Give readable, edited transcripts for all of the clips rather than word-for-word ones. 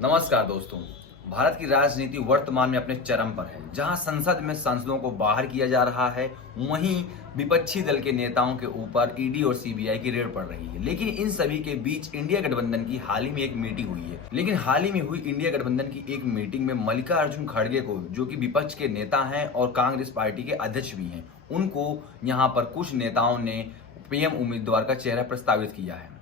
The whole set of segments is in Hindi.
नमस्कार दोस्तों। भारत की राजनीति वर्तमान में अपने चरम पर है। जहां संसद में सांसदों को बाहर किया जा रहा है, वहीं विपक्षी दल के नेताओं के ऊपर ईडी और सीबीआई की रेड पड़ रही है। लेकिन इन सभी के बीच इंडिया गठबंधन की हाल ही में एक मीटिंग हुई है। लेकिन हाल ही में हुई इंडिया गठबंधन की एक मीटिंग में मल्लिकार्जुन खड़गे को, जो कि विपक्ष के नेता हैं और कांग्रेस पार्टी के अध्यक्ष भी हैं, उनको यहाँ पर कुछ नेताओं ने पीएम उम्मीदवार का चेहरा प्रस्तावित किया है।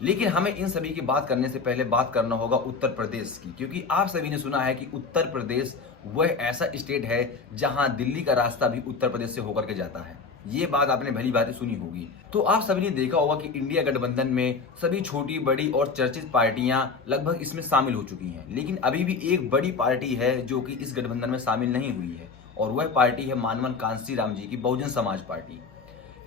लेकिन हमें इन सभी की बात करने से पहले बात करना होगा उत्तर प्रदेश की, क्योंकि आप सभी ने सुना है कि उत्तर प्रदेश वह ऐसा स्टेट है जहां दिल्ली का रास्ता भी उत्तर प्रदेश से होकर के जाता है। ये बात आपने भली भांति सुनी होगी। तो आप सभी ने देखा होगा कि इंडिया गठबंधन में सभी छोटी बड़ी और चर्चित पार्टियां लगभग इसमें शामिल हो चुकी हैं। लेकिन अभी भी एक बड़ी पार्टी है जो कि इस गठबंधन में शामिल नहीं हुई है, और वह पार्टी है मानवन कांशीराम जी की बहुजन समाज पार्टी।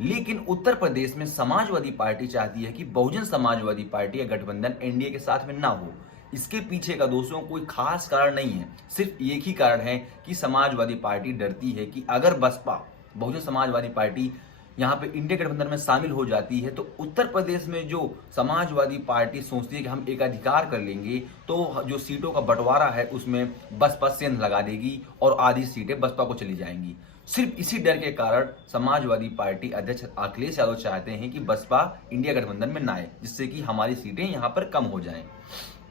लेकिन उत्तर प्रदेश में समाजवादी पार्टी चाहती है कि बहुजन समाजवादी पार्टी या गठबंधन एनडीए के साथ में ना हो। इसके पीछे का दोस्तों कोई खास कारण नहीं है, सिर्फ एक ही कारण है कि समाजवादी पार्टी डरती है कि अगर बसपा बहुजन समाजवादी पार्टी यहाँ पे इंडिया गठबंधन में शामिल हो जाती है तो उत्तर प्रदेश में जो समाजवादी पार्टी सोचती है कि हम एकाधिकार कर लेंगे, तो जो सीटों का बंटवारा है उसमें बसपा सेंध लगा देगी और आधी सीटें बसपा को चली जाएंगी। सिर्फ इसी डर के कारण समाजवादी पार्टी अध्यक्ष अखिलेश यादव चाहते हैं कि बसपा इंडिया गठबंधन में ना आए, जिससे कि हमारी सीटें यहाँ पर कम हो जाएं।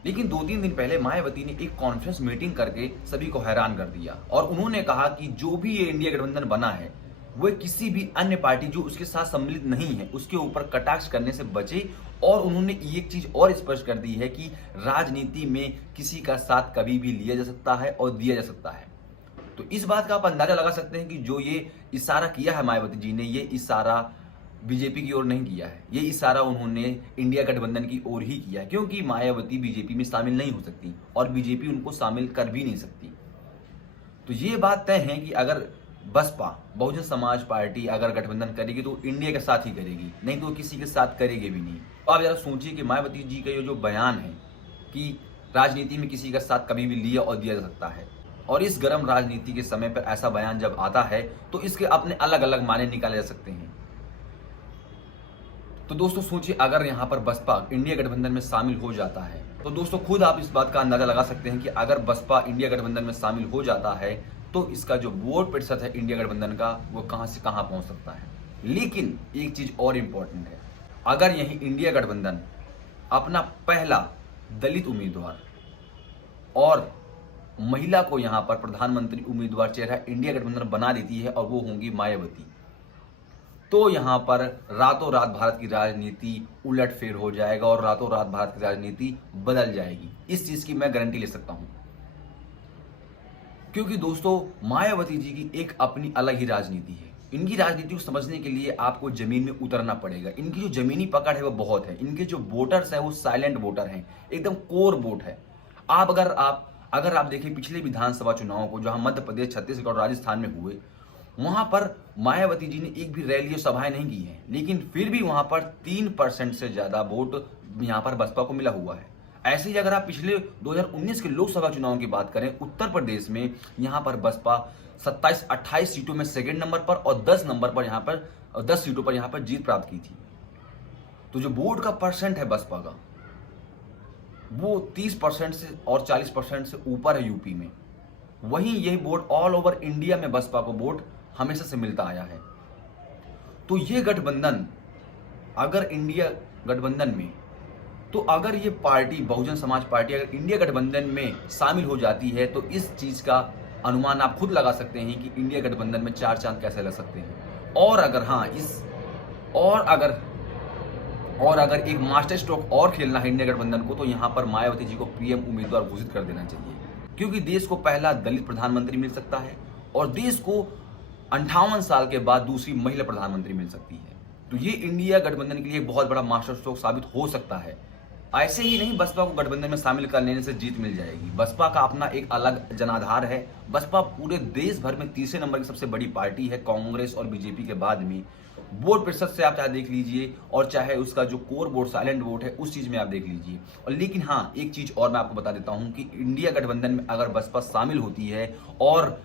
लेकिन 2-3 दिन पहले मायावती ने एक कॉन्फ्रेंस मीटिंग करके सभी को हैरान कर दिया, और उन्होंने कहा कि जो भी ये इंडिया गठबंधन बना है वह किसी भी अन्य पार्टी जो उसके साथ सम्मिलित नहीं है उसके ऊपर कटाक्ष करने से बचे। और उन्होंने एक चीज और स्पष्ट कर दी है कि राजनीति में किसी का साथ कभी भी लिया जा सकता है और दिया जा सकता है। तो इस बात का आप अंदाजा लगा सकते हैं कि जो ये इशारा किया है मायावती जी ने, ये इशारा बीजेपी की ओर नहीं किया है, ये इशारा उन्होंने इंडिया गठबंधन की ओर ही किया है, क्योंकि मायावती बीजेपी में शामिल नहीं हो सकती और बीजेपी उनको शामिल कर भी नहीं सकती। तो ये बात तय है कि अगर बसपा बहुजन समाज पार्टी अगर गठबंधन करेगी तो इंडिया के साथ ही करेगी, नहीं तो किसी के साथ करेगी भी नहीं। तो आप जरा सोचिए कि मायावती जी का ये जो बयान है कि राजनीति में किसी का साथ कभी भी लिया और दिया जा सकता है, और इस गर्म राजनीति के समय पर ऐसा बयान जब आता है तो इसके अपने अलग अलग माने निकाले जा सकते हैं। तो दोस्तों सोचिए, अगर यहाँ पर बसपा इंडिया गठबंधन में शामिल हो जाता है तो दोस्तों खुद आप इस बात का अंदाजा लगा सकते हैं कि अगर बसपा इंडिया गठबंधन में शामिल हो जाता है तो इसका जो वोट प्रतिशत है इंडिया गठबंधन का वो कहां से कहां पहुंच सकता है। लेकिन एक चीज और इंपॉर्टेंट है, अगर यही इंडिया गठबंधन अपना पहला दलित उम्मीदवार और महिला को यहां पर प्रधानमंत्री उम्मीदवार चेहरा इंडिया गठबंधन बना देती है और वो होंगी मायावती, तो यहां पर रातों रात भारत की राजनीति उलटफेर हो जाएगा और रातों रात भारत की राजनीति बदल जाएगी। इस चीज की मैं गारंटी ले सकता हूं, क्योंकि दोस्तों मायावती जी की एक अपनी अलग ही राजनीति है। इनकी राजनीति को समझने के लिए आपको जमीन में उतरना पड़ेगा। इनकी जो जमीनी पकड़ है वो बहुत है। इनके जो वोटर्स है वो साइलेंट वोटर हैं, एकदम कोर वोट है। अगर आप देखें पिछले विधानसभा चुनावों को, जहां मध्य प्रदेश, छत्तीसगढ़ और राजस्थान में हुए, वहां पर मायावती जी ने एक भी रैली और सभाएं नहीं की है, लेकिन फिर भी वहां पर 3% से ज्यादा वोट यहां पर बसपा को मिला हुआ है। ऐसे ही अगर आप पिछले 2019 के लोकसभा चुनाव की बात करें, उत्तर प्रदेश में यहां पर बसपा 27-28 सीटों में सेकंड नंबर पर और 10 नंबर पर यहां पर 10 सीटों पर यहां पर जीत प्राप्त की थी। तो जो वोट का परसेंट है बसपा का वो 30% से और 40% से ऊपर है यूपी में। वहीं यही वोट ऑल ओवर इंडिया में बसपा को वोट हमेशा से मिलता आया है। तो ये गठबंधन अगर इंडिया गठबंधन में, तो अगर ये पार्टी बहुजन समाज पार्टी अगर इंडिया गठबंधन में शामिल हो जाती है तो इस चीज का अनुमान आप खुद लगा सकते हैं कि इंडिया गठबंधन में 4 चांद कैसे लग सकते हैं। और अगर और अगर एक मास्टर स्ट्रोक और खेलना है इंडिया गठबंधन को, तो यहां पर मायावती जी को पीएम उम्मीदवार घोषित कर देना चाहिए, क्योंकि देश को पहला दलित प्रधानमंत्री मिल सकता है और देश को 58 साल के बाद दूसरी महिला प्रधानमंत्री मिल सकती है। तो ये इंडिया गठबंधन के लिए बहुत बड़ा मास्टर स्ट्रोक साबित हो सकता है। ऐसे ही नहीं बसपा को गठबंधन में शामिल कर लेने से जीत मिल जाएगी। बसपा का अपना एक अलग जनाधार है। बसपा पूरे देश भर में तीसरे नंबर की सबसे बड़ी पार्टी है, कांग्रेस और बीजेपी के बाद में। वोट प्रतिशत से आप चाहे देख लीजिए और चाहे उसका जो कोर वोट साइलेंट वोट है उस चीज में आप देख लीजिए। और लेकिन हाँ, एक चीज और मैं आपको बता देता हूं कि इंडिया गठबंधन में अगर बसपा शामिल होती है और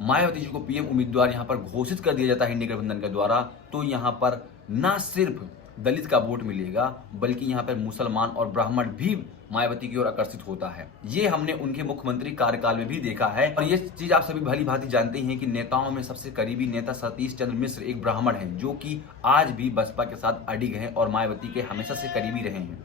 मायावती जी को पीएम उम्मीदवार यहां पर घोषित कर दिया जाता है इंडिया गठबंधन के द्वारा, तो यहां पर न सिर्फ दलित का वोट मिलेगा, बल्कि यहाँ पर मुसलमान और ब्राह्मण भी मायावती की ओर आकर्षित होता है। ये हमने उनके मुख्यमंत्री कार्यकाल में भी देखा है। और ये चीज आप सभी भली भांति जानते हैं कि नेताओं में सबसे करीबी नेता सतीश चंद्र मिश्र एक ब्राह्मण हैं, जो कि आज भी बसपा के साथ अडिग हैं और मायावती के हमेशा से करीबी रहे हैं।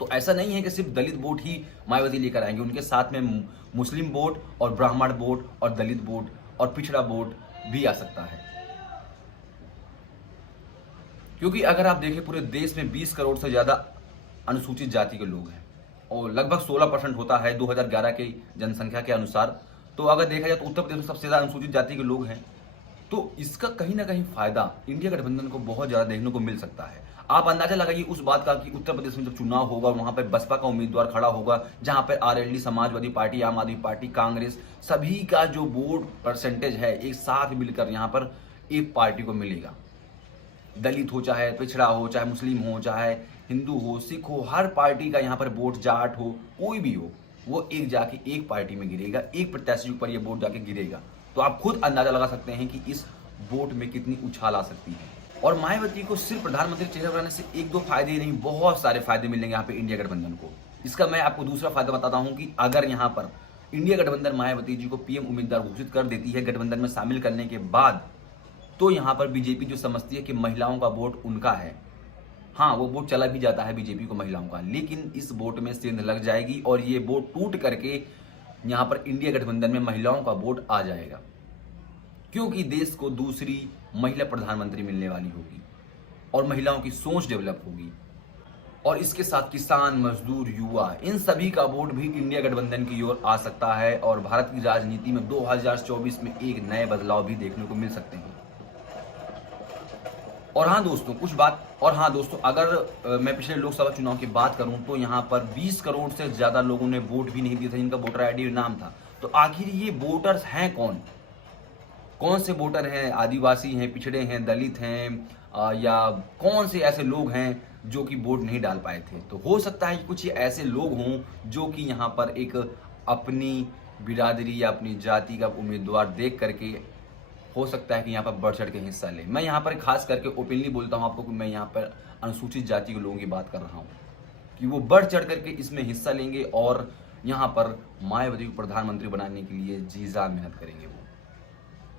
तो ऐसा नहीं है कि सिर्फ दलित वोट ही मायावती लेकर आएंगे, उनके साथ में मुस्लिम वोट और ब्राह्मण वोट और दलित वोट और पिछड़ा वोट भी आ सकता है। क्योंकि अगर आप देखें पूरे देश में 20 करोड़ से ज्यादा अनुसूचित जाति के लोग हैं और लगभग 16% होता है 2011 के जनसंख्या के अनुसार। तो अगर देखा जाए तो उत्तर प्रदेश में सबसे ज्यादा अनुसूचित जाति के लोग हैं, तो इसका कहीं ना कहीं फायदा इंडिया गठबंधन को बहुत ज्यादा देखने को मिल सकता है। आप अंदाजा लगाइए उस बात का कि उत्तर प्रदेश में जब चुनाव होगा, वहां पर बसपा का उम्मीदवार खड़ा होगा, जहां पर आरएलडी, समाजवादी पार्टी, आम आदमी पार्टी, कांग्रेस, सभी का जो वोट परसेंटेज है एक साथ मिलकर यहाँ पर एक पार्टी को मिलेगा। दलित हो, चाहे पिछड़ा हो, चाहे मुस्लिम हो, चाहे हिंदू हो, सिख हो, हर पार्टी का यहाँ पर वोट, जाट हो, कोई भी हो, वो एक जाके एक पार्टी में गिरेगा, एक प्रत्याशी पर ये वोट जाके गिरेगा। तो आप खुद अंदाजा लगा सकते हैं कि इस वोट में कितनी उछाल आ सकती है। और मायावती को सिर्फ प्रधानमंत्री चेहरा बनाने से एक दो फायदे ही नहीं, बहुत सारे फायदे मिलेंगे यहाँ पे इंडिया गठबंधन को। इसका मैं आपको दूसरा फायदा बताता हूँ कि अगर यहाँ पर इंडिया गठबंधन मायावती जी को पीएम उम्मीदवार घोषित कर देती है गठबंधन में शामिल करने के बाद, तो यहाँ पर बीजेपी जो समझती है कि महिलाओं का वोट उनका है, हाँ वो वोट चला भी जाता है बीजेपी को महिलाओं का, लेकिन इस वोट में सेंध लग जाएगी और ये वोट टूट करके यहाँ पर इंडिया गठबंधन में महिलाओं का वोट आ जाएगा। क्योंकि देश को दूसरी महिला प्रधानमंत्री मिलने वाली होगी और महिलाओं की सोच डेवलप होगी, और इसके साथ किसान, मजदूर, युवा, इन सभी का वोट भी इंडिया गठबंधन की ओर आ सकता है और भारत की राजनीति में 2024 में एक नए बदलाव भी देखने को मिल सकते हैं। और हाँ दोस्तों, अगर मैं पिछले लोकसभा चुनाव की बात करूं तो यहाँ पर 20 करोड़ से ज्यादा लोगों ने वोट भी नहीं दिया था, जिनका वोटर आईडी नाम था। तो आखिर ये वोटर्स हैं कौन से वोटर हैं? आदिवासी हैं, पिछड़े हैं, दलित हैं, या कौन से ऐसे लोग हैं जो कि वोट नहीं डाल पाए थे? तो हो सकता है कि कुछ ऐसे लोग हों जो कि यहाँ पर एक अपनी बिरादरी या अपनी जाति का उम्मीदवार देख करके हो सकता है कि यहाँ पर बढ़ चढ़ के हिस्सा ले। मैं यहाँ पर खास करके ओपनली बोलता हूँ आपको कि मैं यहाँ पर अनुसूचित जाति के लोगों की बात कर रहा हूँ कि वो बढ़ चढ़ करके इसमें हिस्सा लेंगे और यहाँ पर मायावती को प्रधानमंत्री बनाने के लिए जी जान मेहनत करेंगे वो,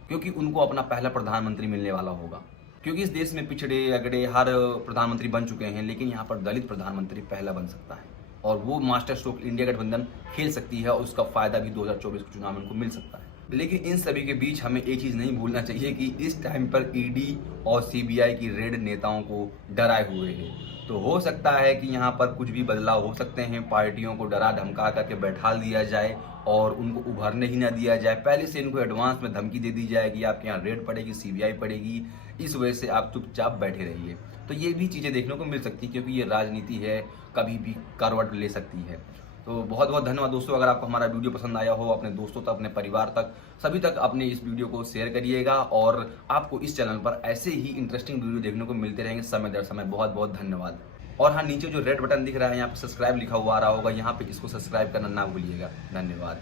क्योंकि उनको अपना पहला प्रधानमंत्री मिलने वाला होगा। क्योंकि इस देश में पिछड़े अगड़े हर प्रधानमंत्री बन चुके हैं, लेकिन यहाँ पर दलित प्रधानमंत्री पहला बन सकता है और वो मास्टर स्ट्रोक इंडिया गठबंधन खेल सकती है और उसका फायदा भी 2024 के चुनाव में उनको मिल सकता है। लेकिन इन सभी के बीच हमें एक चीज नहीं भूलना चाहिए कि इस टाइम पर ईडी और सीबीआई की रेड नेताओं को डराए हुए है। तो हो सकता है कि यहाँ पर कुछ भी बदलाव हो सकते हैं, पार्टियों को डरा धमका करके बैठा दिया जाए और उनको उभरने ही ना दिया जाए। पहले से इनको एडवांस में धमकी दे दी जाए कि आपके यहाँ रेड पड़ेगी, सीबीआई पड़ेगी, इस वजह से आप चुपचाप बैठे रहिए। तो ये भी चीज़ें देखने को मिल सकती है, क्योंकि ये राजनीति है, कभी भी करवट ले सकती है। तो बहुत बहुत धन्यवाद दोस्तों। अगर आपको हमारा वीडियो पसंद आया हो, अपने दोस्तों तक, अपने परिवार तक, सभी तक अपने इस वीडियो को शेयर करिएगा और आपको इस चैनल पर ऐसे ही इंटरेस्टिंग वीडियो देखने को मिलते रहेंगे समय दर समय। बहुत बहुत धन्यवाद। और हाँ, नीचे जो रेड बटन दिख रहा है यहाँ पे सब्सक्राइब लिखा हुआ आ रहा होगा, यहाँ पे इसको सब्सक्राइब करना ना भूलिएगा। धन्यवाद।